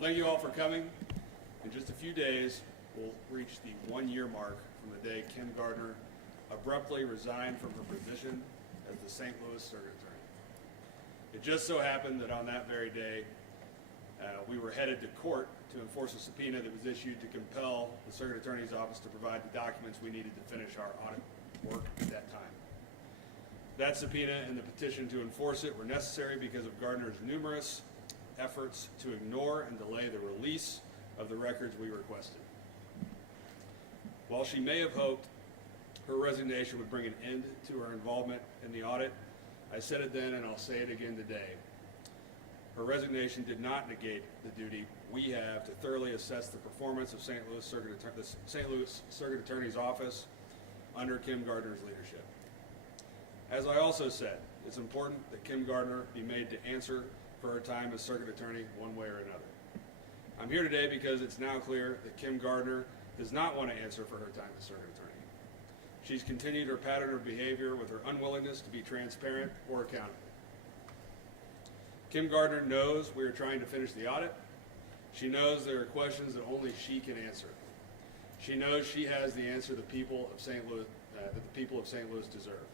Well, thank you all for coming. In just a few days, we'll reach the 1-year mark from the day Kim Gardner abruptly resigned from her position as the St. Louis Circuit Attorney. It just so happened that on that very day, we were headed to court to enforce a subpoena that was issued to compel the Circuit Attorney's Office to provide the documents we needed to finish our audit work at that time. That subpoena and the petition to enforce it were necessary because of Gardner's numerous efforts to ignore and delay the release of the records we requested. While she may have hoped her resignation would bring an end to her involvement in the audit, I said it then and I'll say it again today. Her resignation did not negate the duty we have to thoroughly assess the performance of St. Louis Circuit Attorney's Office under Kim Gardner's leadership. As I also said, it's important that Kim Gardner be made to answer for her time as Circuit Attorney one way or another. I'm here today because it's now clear that Kim Gardner does not want to answer for her time as Circuit Attorney. She's continued her pattern of behavior with her unwillingness to be transparent or accountable. Kim Gardner knows we are trying to finish the audit. She knows there are questions that only she can answer. She knows she has the answer the people of St. Louis, that the people of St. Louis deserve.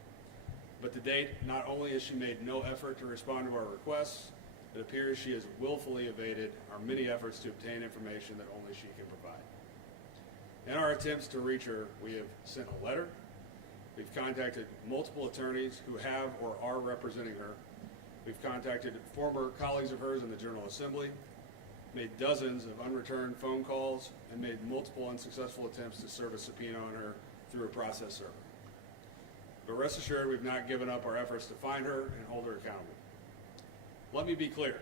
But to date, not only has she made no effort to respond to our requests, it appears she has willfully evaded our many efforts to obtain information that only she can provide. In our attempts to reach her, we have sent a letter. We've contacted multiple attorneys who have or are representing her. We've contacted former colleagues of hers in the General Assembly, made dozens of unreturned phone calls, and made multiple unsuccessful attempts to serve a subpoena on her through a process server. But rest assured, we've not given up our efforts to find her and hold her accountable. Let me be clear.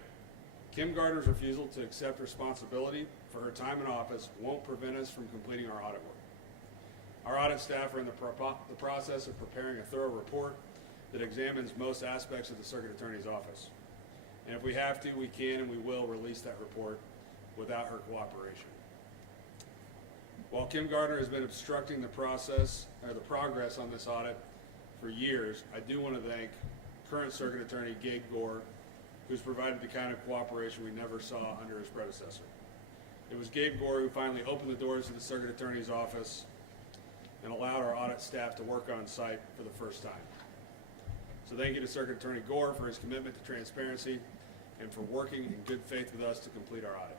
Kim Gardner's refusal to accept responsibility for her time in office won't prevent us from completing our audit work. Our audit staff are in the process of preparing a thorough report that examines most aspects of the Circuit Attorney's Office. And if we have to, we can and we will release that report without her cooperation. While Kim Gardner has been obstructing the progress on this audit for years, I do want to thank current Circuit Attorney Gabe Gore, who's provided the kind of cooperation we never saw under his predecessor. It was Gabe Gore who finally opened the doors to the Circuit Attorney's Office and allowed our audit staff to work on site for the first time. So thank you to Circuit Attorney Gore for his commitment to transparency and for working in good faith with us to complete our audit.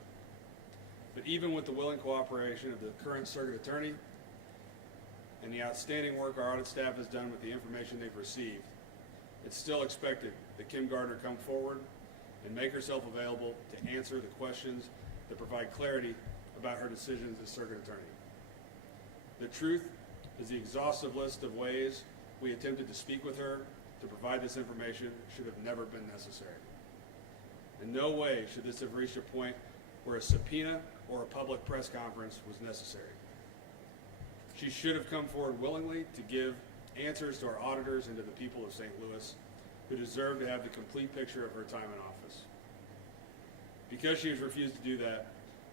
But even with the willing cooperation of the current Circuit Attorney and the outstanding work our audit staff has done with the information they've received, it's still expected that Kim Gardner come forward and make herself available to answer the questions that provide clarity about her decisions as Circuit Attorney. The truth is the exhaustive list of ways we attempted to speak with her to provide this information should have never been necessary. In no way should this have reached a point where a subpoena or a public press conference was necessary. She should have come forward willingly to give answers to our auditors and to the people of St. Louis who deserve to have the complete picture of her time in office. Because she has refused to do that,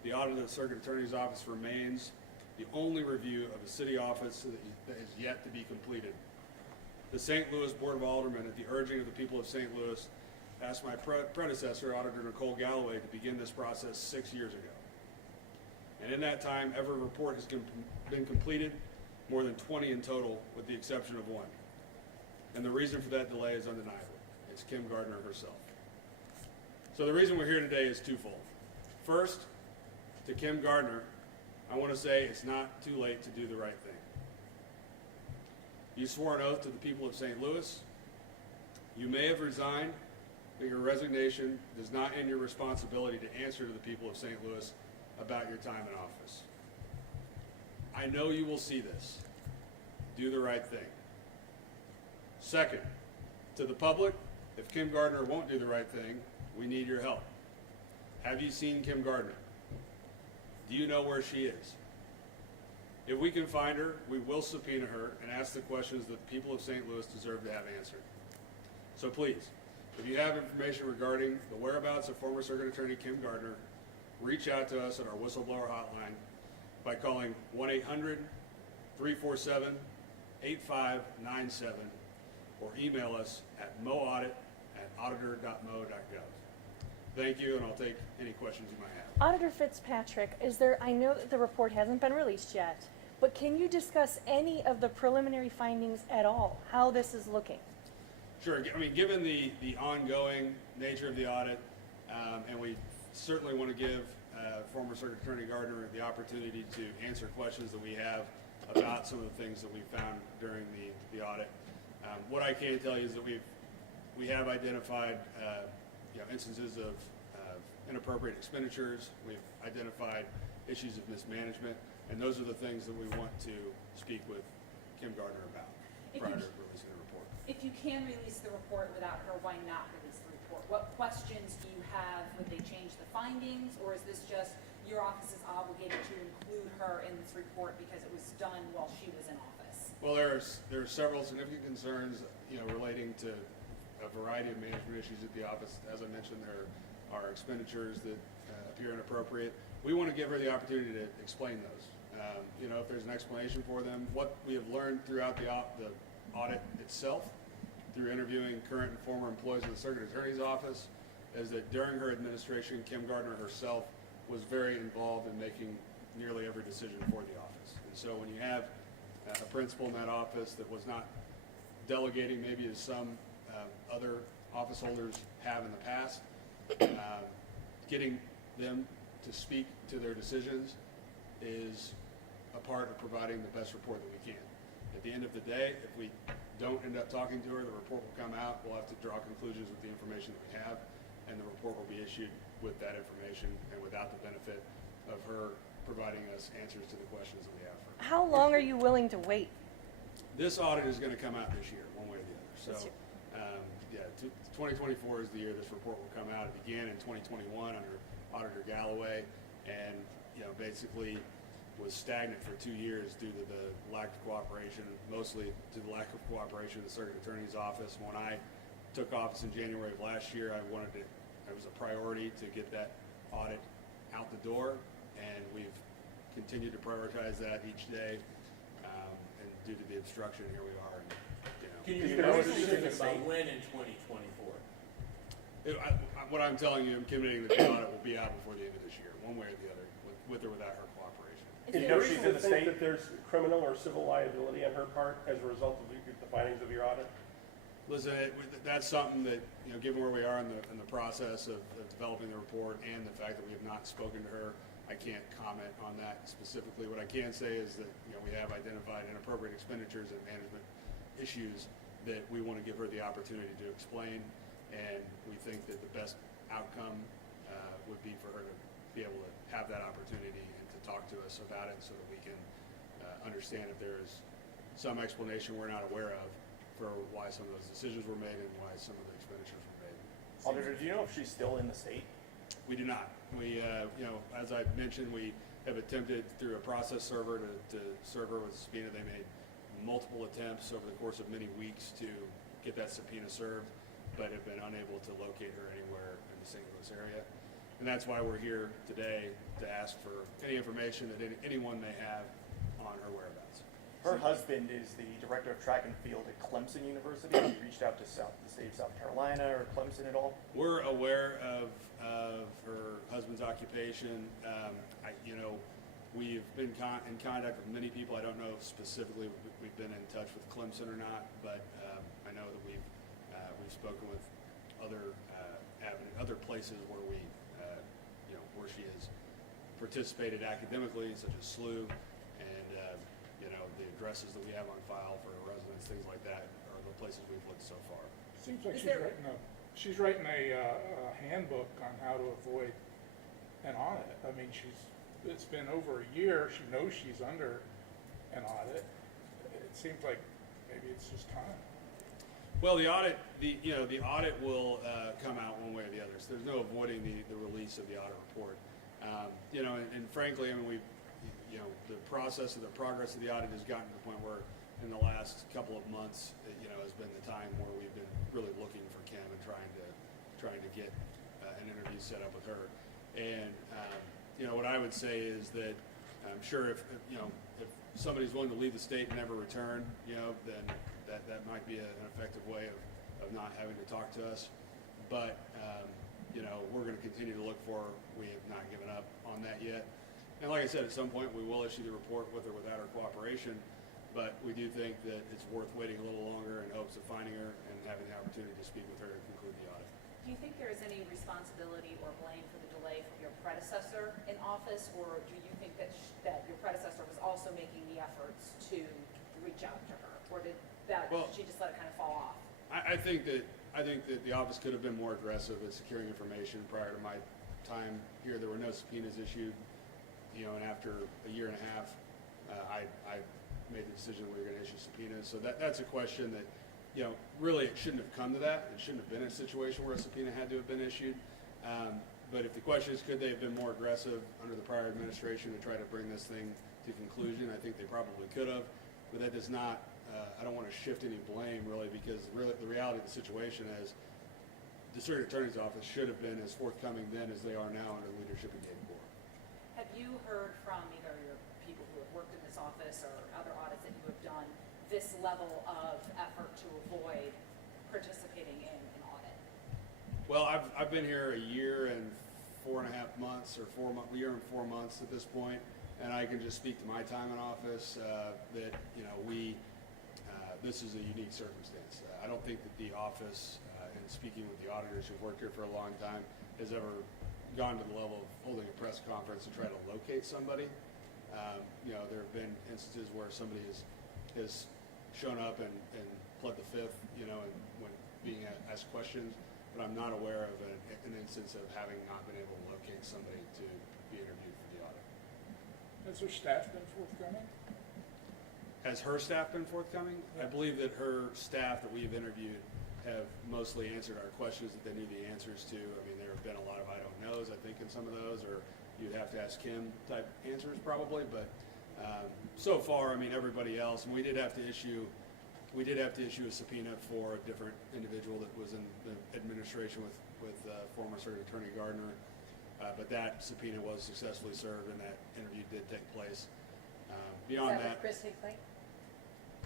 the audit of the Circuit Attorney's Office remains the only review of a city office that is yet to be completed. The St. Louis Board of Aldermen, at the urging of the people of St. Louis, asked my predecessor, Auditor Nicole Galloway, to begin this process 6 years ago. And in that time, every report has been completed, more than 20 in total, with the exception of one. And the reason for that delay is undeniable. It's Kim Gardner herself. So the reason we're here today is twofold. First, to Kim Gardner, I want to say it's not too late to do the right thing. You swore an oath to the people of St. Louis. You may have resigned, but your resignation does not end your responsibility to answer to the people of St. Louis about your time in office. I know you will see this. Do the right thing. Second, to the public, if Kim Gardner won't do the right thing, we need your help. Have you seen Kim Gardner? Do you know where she is? If we can find her, we will subpoena her and ask the questions that the people of St. Louis deserve to have answered. So please, if you have information regarding the whereabouts of former Circuit Attorney Kim Gardner, reach out to us at our whistleblower hotline by calling 1-800-347-8597 or email us at moaudit@auditor.mo.gov. Thank you, and I'll take any questions you might have. Auditor Fitzpatrick, I know that the report hasn't been released yet, but can you discuss any of the preliminary findings at all, how this is looking? Sure. I mean, given the ongoing nature of the audit, and we certainly want to give former Circuit Attorney Gardner the opportunity to answer questions that we have about some of the things that we found during the audit. What I can tell you is that we have identified instances of inappropriate expenditures. We've identified issues of mismanagement, and those are the things that we want to speak with Kim Gardner about prior to releasing the report. If you can release the report without her, why not release the report? What questions do you have? Would they change the findings, or is this just your office is obligated to include her in this report because it was done while she was in office? Well, there are several significant concerns, relating to a variety of management issues at the office. As I mentioned, there are expenditures that appear inappropriate. We want to give her the opportunity to explain those. If there's an explanation for them. What we have learned throughout the audit itself, through interviewing current and former employees of the Circuit Attorney's Office, is that during her administration, Kim Gardner herself was very involved in making nearly every decision for the office. And so when you have a principal in that office that was not delegating maybe as some other office holders have in the past, getting them to speak to their decisions is a part of providing the best report that we can. At the end of the day, if we don't end up talking to her, the report will come out. We'll have to draw conclusions with the information that we have, and the report will be issued with that information and without the benefit of her providing us answers to the questions that we have for her. How long are you willing to wait? This audit is going to come out this year, one way or the other. So, 2024 is the year this report will come out. It began in 2021 under Auditor Galloway, and basically was stagnant for 2 years due to the lack of cooperation, mostly to the lack of cooperation of the Circuit Attorney's Office. When I took office in January of last year, it was a priority to get that audit out the door, and we've continued to prioritize that each day. And due to the obstruction, here we are. And, Can you be more specific about when in 2024? What I'm telling you, I'm committing that the audit will be out before the end of this year, one way or the other, with or without her cooperation. Do you she's in the state that there's criminal or civil liability on her part as a result of the findings of your audit? Listen, that's something that, given where we are in the process of developing the report and the fact that we have not spoken to her, I can't comment on that specifically. What I can say is that, we have identified inappropriate expenditures and management issues that we want to give her the opportunity to explain, and we think that the best outcome would be for her to be able to have that opportunity and to talk to us about it so that we can understand if there is some explanation we're not aware of for why some of those decisions were made and why some of the expenditures were made. Auditor, do you know if she's still in the state? We do not. We, as I mentioned, we have attempted through a process server to serve her with a subpoena. They made multiple attempts over the course of many weeks to get that subpoena served, but have been unable to locate her anywhere in the St. Louis area. And that's why we're here today to ask for any information that anyone may have on her whereabouts. Her husband is the director of track and field at Clemson University. Have you reached out to the state of South Carolina or Clemson at all? We're aware of her husband's occupation. We've been in contact with many people. I don't know if specifically we've been in touch with Clemson or not, but I know that we've spoken with other places where where she has participated academically, such as SLU, and the addresses that we have on file for her residence, things like that, are the places we've looked so far. Seems like she's writing a handbook on how to avoid an audit. I mean, it's been over a year. She knows she's under an audit. It seems like maybe it's just time. Well, the audit will come out one way or the other. So there's no avoiding the release of the audit report. And frankly, I mean, the process of the progress of the audit has gotten to the point where, in the last couple of months, has been the time where we've been really looking for Kim and trying to get an interview set up with her. And what I would say is that I'm sure if somebody's willing to leave the state and never return, then that might be an effective way of not having to talk to us. But we're going to continue to look for. We have not given up on that yet. And like I said, at some point we will issue the report with or without her cooperation, but we do think that it's worth waiting a little longer in hopes of finding her and having the opportunity to speak with her to conclude the audit. Do you think there is any responsibility or blame for the delay from your predecessor in office, or do you think that that your predecessor was also making the efforts to reach out to her, or did she just let it kind of fall off? I think that the office could have been more aggressive at securing information prior to my time here. There were no subpoenas issued, and after a year and a half, I made the decision we were going to issue subpoenas. So that's a question that, really it shouldn't have come to that. It shouldn't have been a situation where a subpoena had to have been issued. But if the question is, could they have been more aggressive under the prior administration to try to bring this thing to conclusion? I think they probably could have, but that does not, I don't want to shift any blame really, because really the reality of the situation is the Circuit Attorney's Office should have been as forthcoming then as they are now under the leadership of Gabe Gore. Have you heard from either your people who have worked in this office or other audits that you have done this level of effort to avoid participating in an audit? Well, I've been here a year and 4.5 months, or year and 4 months at this point, and I can just speak to my time in office that this is a unique circumstance. I don't think that the office, in speaking with the auditors who've worked here for a long time, has ever gone to the level of holding a press conference to try to locate somebody. There have been instances where somebody has shown up and pled the fifth, and when being asked questions, but I'm not aware of an instance of having not been able to locate somebody to be interviewed for the audit. Has her staff been forthcoming? Has her staff been forthcoming? I believe that her staff that we have interviewed have mostly answered our questions that they knew the answers to. I mean, there have been a lot of I don't knows, I think, in some of those, or you'd have to ask Kim type answers probably, but so far, I mean, everybody else, and we did have to issue a subpoena for a different individual that was in the administration with former Circuit Attorney Gardner, but that subpoena was successfully served and that interview did take place. Beyond Was that that, with Chris Hinckley?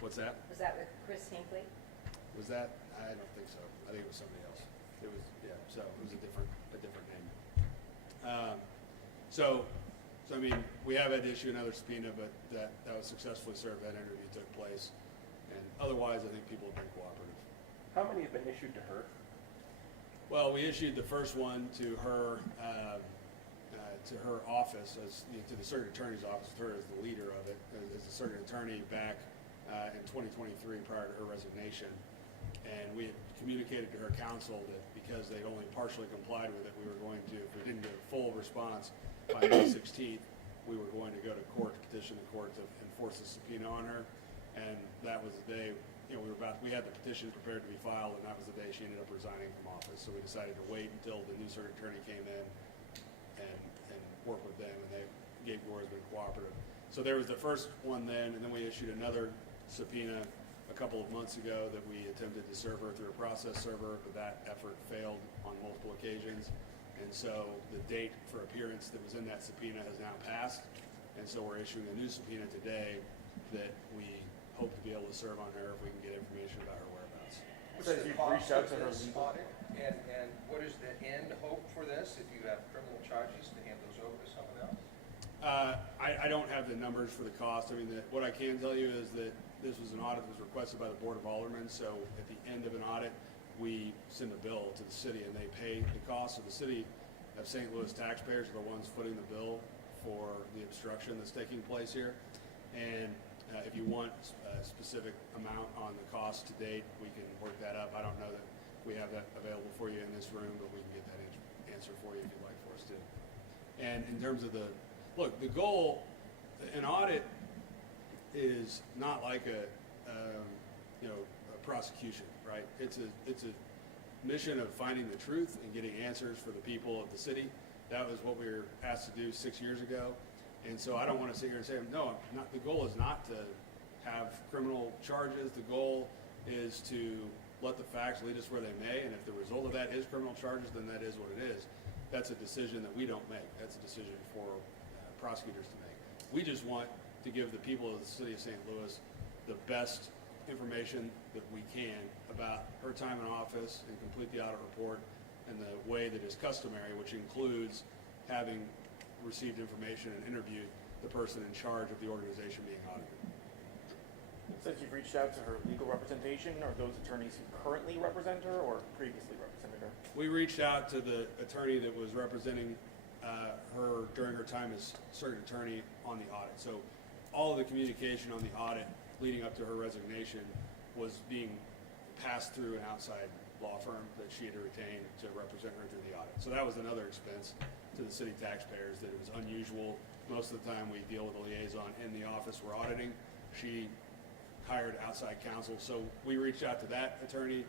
what's that? Was that with Chris Hinckley? Was that? I don't think so. I think it was somebody else. It was, yeah, so it was a different name. So I mean, we have had to issue another subpoena, but that was successfully served. That interview took place. And otherwise, I think people have been cooperative. How many have been issued to her? Well, we issued the first one to her office, to the Circuit Attorney's Office, with her as the leader of it, as the Circuit Attorney back in 2023 prior to her resignation. And we had communicated to her counsel that because they'd only partially complied with it, we were going to, if we didn't get a full response by May 16th, we were going to go to court to petition the court to enforce a subpoena on her. And that was the day, we had the petition prepared to be filed, and that was the day she ended up resigning from office. So we decided to wait until the new Circuit Attorney came in and work with them, and Gabe Gore has been cooperative. So there was the first one then, and then we issued another subpoena a couple of months ago that we attempted to serve her through a process server, but that effort failed on multiple occasions. And so the date for appearance that was in that subpoena has now passed, and so we're issuing a new subpoena today that we hope to be able to serve on her if we can get information about her whereabouts. So you've reached out to her legal. Audit, and what is the end hope for this? If you have criminal charges, to hand those over to someone else? I don't have the numbers for the cost. I mean, what I can tell you is that this was an audit that was requested by the Board of Aldermen, so at the end of an audit, we send a bill to the city and they pay the cost. So the city of St. Louis taxpayers are the ones footing the bill for the obstruction that's taking place here. And if you want a specific amount on the cost to date, we can work that up. I don't know that we have that available for you in this room, but we can get that answer for you if you'd like for us to. And in terms of the goal, an audit is not like a prosecution, right? It's a mission of finding the truth and getting answers for the people of the city. That was what we were asked to do 6 years ago. And so I don't want to sit here and say, no, the goal is not to have criminal charges. The goal is to let the facts lead us where they may. And if the result of that is criminal charges, then that is what it is. That's a decision that we don't make. That's a decision for prosecutors to make. We just want to give the people of the city of St. Louis the best information that we can about her time in office and complete the audit report in the way that is customary, which includes having received information and interviewed the person in charge of the organization being audited. It says you've reached out to her legal representation, or those attorneys who currently represent her or previously represented her? We reached out to the attorney that was representing her during her time as circuit attorney on the audit. So all of the communication on the audit leading up to her resignation was being passed through an outside law firm that she had retained to represent her through the audit. So that was another expense to the city taxpayers, that it was unusual. Most of the time we deal with a liaison in the office we're auditing. She hired outside counsel, so we reached out to that attorney,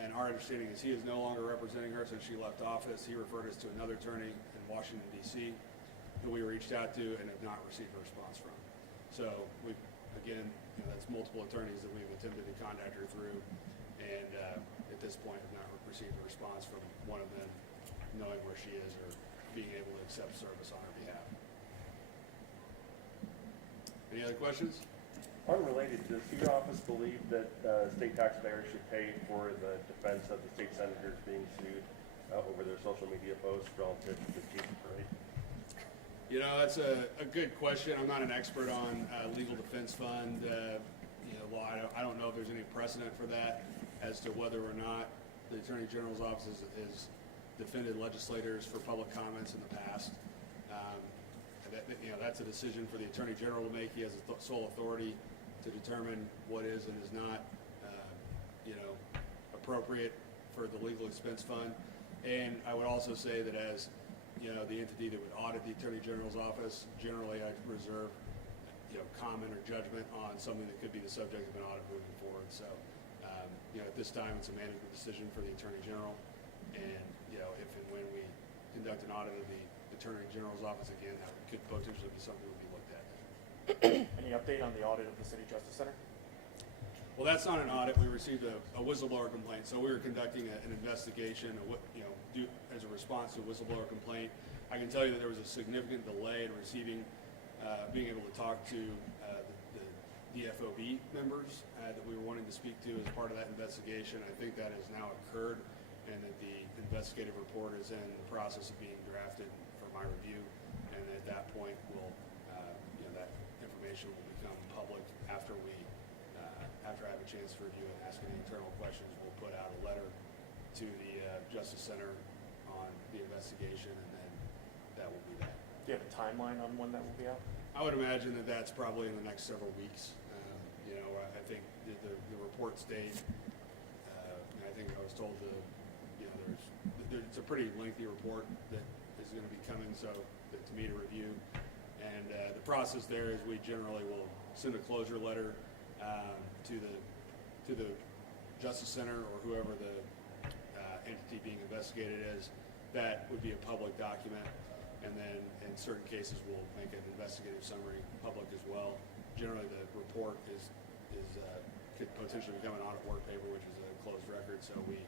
and our understanding is he is no longer representing her since she left office. He referred us to another attorney in Washington, D.C. that we reached out to and have not received a response from. So we've, again, that's multiple attorneys that we've attempted to contact her through, and at this point have not received a response from one of them knowing where she is or being able to accept service on her behalf. Any other questions? Unrelated, does your office believe that state taxpayers should pay for the defense of the state senators being sued over their social media posts relative to the chief parade? You know, that's a good question. I'm not an expert on legal defense fund law. I don't know if there's any precedent for that as to whether or not the Attorney General's office has defended legislators for public comments in the past. That's a decision for the Attorney General to make. He has sole authority to determine what is and is not, appropriate for the legal expense fund. And I would also say that as, the entity that would audit the Attorney General's office, generally I reserve, comment or judgment on something that could be the subject of an audit moving forward. So, at this time, it's a management decision for the Attorney General. And, if and when we conduct an audit of the Attorney General's office again, that could potentially be something that would be looked at. Any update on the audit of the City Justice Center? Well, that's not an audit. We received a whistleblower complaint, so we were conducting an investigation of what, as a response to a whistleblower complaint. I can tell you that there was a significant delay in receiving, being able to talk to the DFOB members that we were wanting to speak to as part of that investigation. I think that has now occurred, and that the investigative report is in the process of being drafted for my review. And at that point, that information will become public after I have a chance to review and ask any internal questions. We'll put out a letter to the Justice Center on the investigation, and then that will be that. Do you have a timeline on when that will be out? I would imagine that that's probably in the next several weeks. I think the report stage, I think I was told it's a pretty lengthy report that is going to be coming, so to me to review. And the process there is we generally will send a closure letter to the Justice Center or whoever the entity being investigated is. That would be a public document, and then in certain cases we'll make an investigative summary public as well. Generally, the report could potentially become an audit work paper, which is a closed record, so we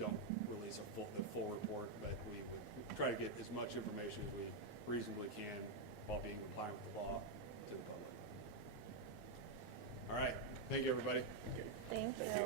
don't release the full report, but we would try to get as much information as we reasonably can while being compliant with the law to the public. All right. Thank you, everybody. Thank you.